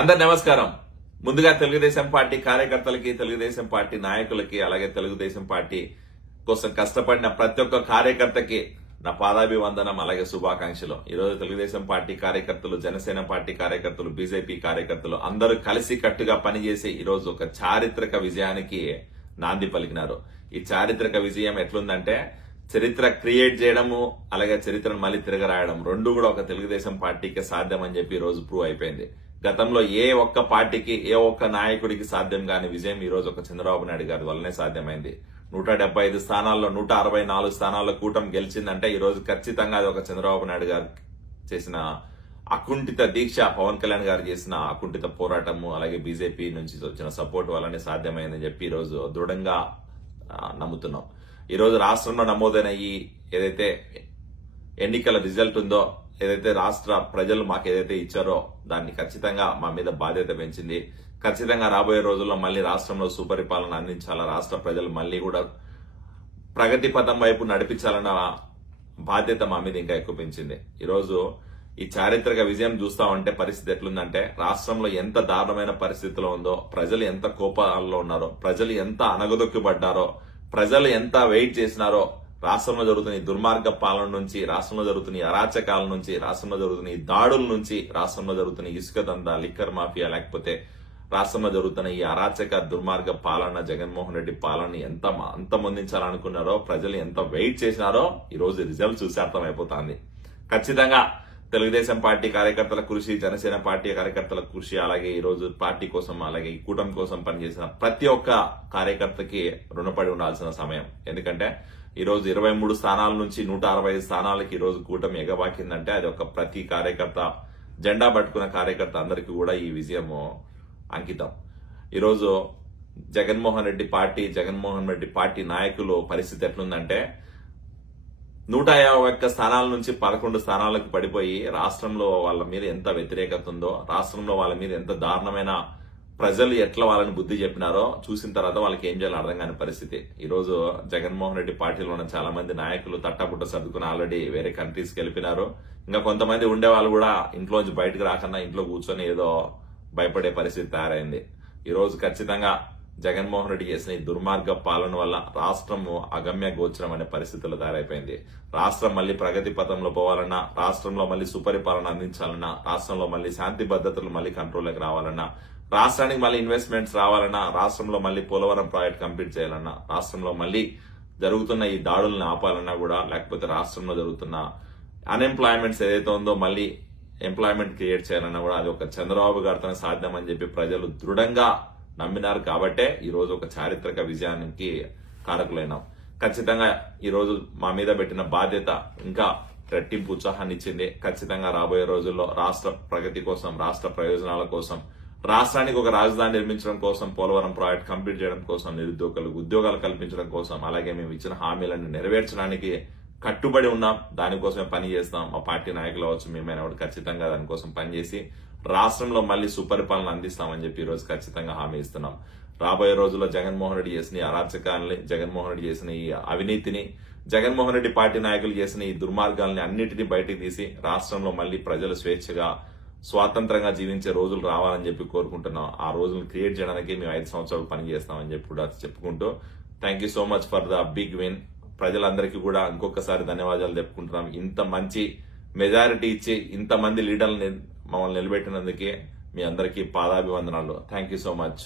అందరు నమస్కారం. ముందుగా తెలుగుదేశం పార్టీ కార్యకర్తలకి, తెలుగుదేశం పార్టీ నాయకులకి, అలాగే తెలుగుదేశం పార్టీ కోసం కష్టపడిన ప్రతి ఒక్క కార్యకర్తకి నా పాదాభివందనం, అలాగే శుభాకాంక్షలు. ఈ రోజు తెలుగుదేశం పార్టీ కార్యకర్తలు, జనసేన పార్టీ కార్యకర్తలు, బీజేపీ కార్యకర్తలు అందరూ కలిసి కట్టుగా పనిచేసి ఈ రోజు ఒక చారిత్రక విజయానికి నాంది పలికినారు. ఈ చారిత్రక విజయం ఎట్లుందంటే, చరిత్ర క్రియేట్ చేయడము, అలాగే చరిత్రను మళ్ళీ తిరగరాయడం రెండు కూడా ఒక తెలుగుదేశం పార్టీకి సాధ్యం అని చెప్పి ఈ రోజు ప్రూవ్ అయిపోయింది. గతంలో ఏ ఒక్క పార్టీకి, ఏ ఒక్క నాయకుడికి సాధ్యం కాని విజయం ఈ రోజు ఒక చంద్రబాబు నాయుడు గారి వల్లనే సాధ్యమైంది. 175 స్థానాల్లో 164 స్థానాల్లో కూటమి గెలిచిందంటే ఈ రోజు ఖచ్చితంగా అది ఒక చంద్రబాబు నాయుడు గారు చేసిన అకుంఠిత దీక్ష, పవన్ కళ్యాణ్ గారు చేసిన అకుంఠిత పోరాటము, అలాగే బీజేపీ నుంచి వచ్చిన సపోర్ట్ వల్లనే సాధ్యమైందని చెప్పి ఈ రోజు దృఢంగా నమ్ముతున్నాం. ఈ రోజు రాష్ట్రంలో నమోదైన ఈ ఏదైతే ఎన్నికల రిజల్ట్ ఉందో, ఏదైతే రాష్ట్ర ప్రజలు మాకు ఏదైతే ఇచ్చారో దాన్ని ఖచ్చితంగా మా మీద బాధ్యత పెంచింది. ఖచ్చితంగా రాబోయే రోజుల్లో మళ్ళీ రాష్ట్రంలో సుపరిపాలన అందించాలా, రాష్ట్ర ప్రజలు మళ్ళీ కూడా ప్రగతి పథం వైపు నడిపించాలన్న బాధ్యత మా మీద ఇంకా ఎక్కువ పెంచింది. ఈరోజు ఈ చారిత్రక విజయం చూస్తా ఉంటే పరిస్థితి ఎట్లుందంటే, రాష్ట్రంలో ఎంత దారుణమైన పరిస్థితిలో ఉందో, ప్రజలు ఎంత కోపాల్లో ఉన్నారో, ప్రజలు ఎంత అణగదొక్కిపడ్డారో, ప్రజలు ఎంత వెయిట్ చేసినారో, రాష్ట్రంలో జరుగుతున్న ఈ దుర్మార్గ పాలన నుంచి, రాష్ట్రంలో జరుగుతున్న ఈ అరాచకాల నుంచి, రాష్ట్రంలో జరుగుతున్న ఈ దాడుల నుంచి, రాష్ట్రంలో జరుగుతున్న ఇసుక దందా, లిక్కర్ మాఫియా, లేకపోతే రాష్ట్రంలో జరుగుతున్న ఈ అరాచక దుర్మార్గ పాలన, జగన్మోహన్ రెడ్డి పాలన ఎంత అంతమొందించాలనుకున్నారో, ప్రజలు ఎంత వెయిట్ చేసినారో ఈ రోజు రిజల్ట్ చూసి అర్థమైపోతుంది. ఖచ్చితంగా తెలుగుదేశం పార్టీ కార్యకర్తల కృషి, జనసేన పార్టీ కార్యకర్తల కృషి, అలాగే ఈ రోజు పార్టీ కోసం, అలాగే ఈ కూటమి కోసం పనిచేసిన ప్రతి ఒక్క కార్యకర్తకి రుణపడి ఉండాల్సిన సమయం. ఎందుకంటే ఈ రోజు 23 స్థానాల నుంచి 165 స్థానాలకి ఈ రోజు కూటమి ఎగబాకిందంటే అది ఒక ప్రతి కార్యకర్త, జెండా పట్టుకున్న కార్యకర్త అందరికీ కూడా ఈ విజయము అంకితం. ఈరోజు జగన్మోహన్ రెడ్డి పార్టీ నాయకులు పరిస్థితి ఎట్లుందంటే, 151 స్థానాల నుంచి 11 స్థానాలకు పడిపోయి రాష్ట్రంలో వాళ్ళ మీద ఎంత వ్యతిరేకత ఉందో, రాష్ట్రంలో వాళ్ళ మీద ఎంత దారుణమైన ప్రజలు ఎట్లా వాళ్ళని బుద్ధి చెప్పినారో చూసిన తర్వాత వాళ్ళకి ఏం చేయాలో అర్థం కాని పరిస్థితి. ఈ రోజు జగన్మోహన్ రెడ్డి పార్టీలో ఉన్న చాలా మంది నాయకులు తట్టబుట్ట సర్దుకుని ఆల్రెడీ వేరే కంట్రీస్కి వెళ్ళిపోయినారు. ఇంకా కొంతమంది ఉండే వాళ్ళు కూడా ఇంట్లోంచి బయటకు రాకుండా ఇంట్లో కూర్చొని ఏదో భయపడే పరిస్థితి తయారైంది. ఈ రోజు ఖచ్చితంగా జగన్మోహన్ రెడ్డి చేసిన ఈ దుర్మార్గ పాలన వల్ల రాష్ట్రము అగమ్య గోచరం అనే పరిస్థితుల్లో తయారైపోయింది. రాష్ట్రం మళ్లీ ప్రగతి పథంలో పోవాలన్నా, రాష్ట్రంలో మళ్లీ సుపరిపాలన అందించాలన్నా, రాష్ట్రంలో మళ్లీ శాంతి భద్రతలు మళ్లీ కంట్రోల్లోకి రావాలన్నా, రాష్ట్రానికి మళ్లీ ఇన్వెస్ట్మెంట్స్ రావాలన్నా, రాష్ట్రంలో మళ్లీ పోలవరం ప్రాజెక్ట్ కంప్లీట్ చేయాలన్నా, రాష్ట్రంలో మళ్లీ జరుగుతున్న ఈ దాడులను ఆపాలన్నా కూడా, లేకపోతే రాష్ట్రంలో జరుగుతున్న అన్ఎంప్లాయ్మెంట్స్ ఏదైతే ఉందో మళ్లీ ఎంప్లాయ్మెంట్ క్రియేట్ చేయాలన్నా కూడా అది ఒక చంద్రబాబు గారితోనే సాధ్యం అని చెప్పి ప్రజలు దృఢంగా నమ్మినారు. కాబట్టే ఈ రోజు ఒక చారిత్రక విజయానికి కారకులైనాం. ఖచ్చితంగా ఈ రోజు మా మీద పెట్టిన బాధ్యత ఇంకా రెట్టింపు ఉత్సాహాన్ని ఇచ్చింది. ఖచ్చితంగా రాబోయే రోజుల్లో రాష్ట్ర ప్రగతి కోసం, రాష్ట్ర ప్రయోజనాల కోసం, రాష్ట్రానికి ఒక రాజధాని నిర్మించడం కోసం, పోలవరం ప్రాజెక్ట్ కంప్లీట్ చేయడం కోసం, నిరుద్యోగులకు ఉద్యోగాలు కల్పించడం కోసం, అలాగే మేము ఇచ్చిన హామీలను నెరవేర్చడానికి కట్టుబడి ఉన్నాం. దానికోసమే పని చేస్తాం. మా పార్టీ నాయకులు అవచ్చు, మేమైనా కూడా ఖచ్చితంగా దానికోసం పనిచేసి రాష్ట్రంలో మళ్లీ సుపరిపాలన అందిస్తామని చెప్పి ఈ రోజు ఖచ్చితంగా హామీ ఇస్తున్నాం. రాబోయే రోజుల్లో జగన్మోహన్ రెడ్డి చేసిన ఈ అరాచకాలని, జగన్మోహన్ రెడ్డి చేసిన ఈ అవినీతిని, జగన్మోహన్ రెడ్డి పార్టీ నాయకులు చేసిన ఈ దుర్మార్గాల్ని అన్నిటినీ బయటకు తీసి రాష్ట్రంలో మళ్లీ ప్రజలు స్వేచ్ఛగా, స్వాతంత్రంగా జీవించే రోజులు రావాలని చెప్పి కోరుకుంటున్నాం. ఆ రోజులు క్రియేట్ చేయడానికి మేము 5 సంవత్సరాలు పనిచేస్తామని చెప్పి కూడా చెప్పుకుంటూ, thank you so much for the big win. ప్రజలందరికీ కూడా ఇంకొకసారి ధన్యవాదాలు చెప్పుకుంటున్నాం. ఇంత మంచి మెజారిటీ ఇచ్చి ఇంతమంది లీడర్లు మమ్మల్ని నిలబెట్టినందుకే మీ అందరికీ పాదాభివందనాలు. Thank you so much.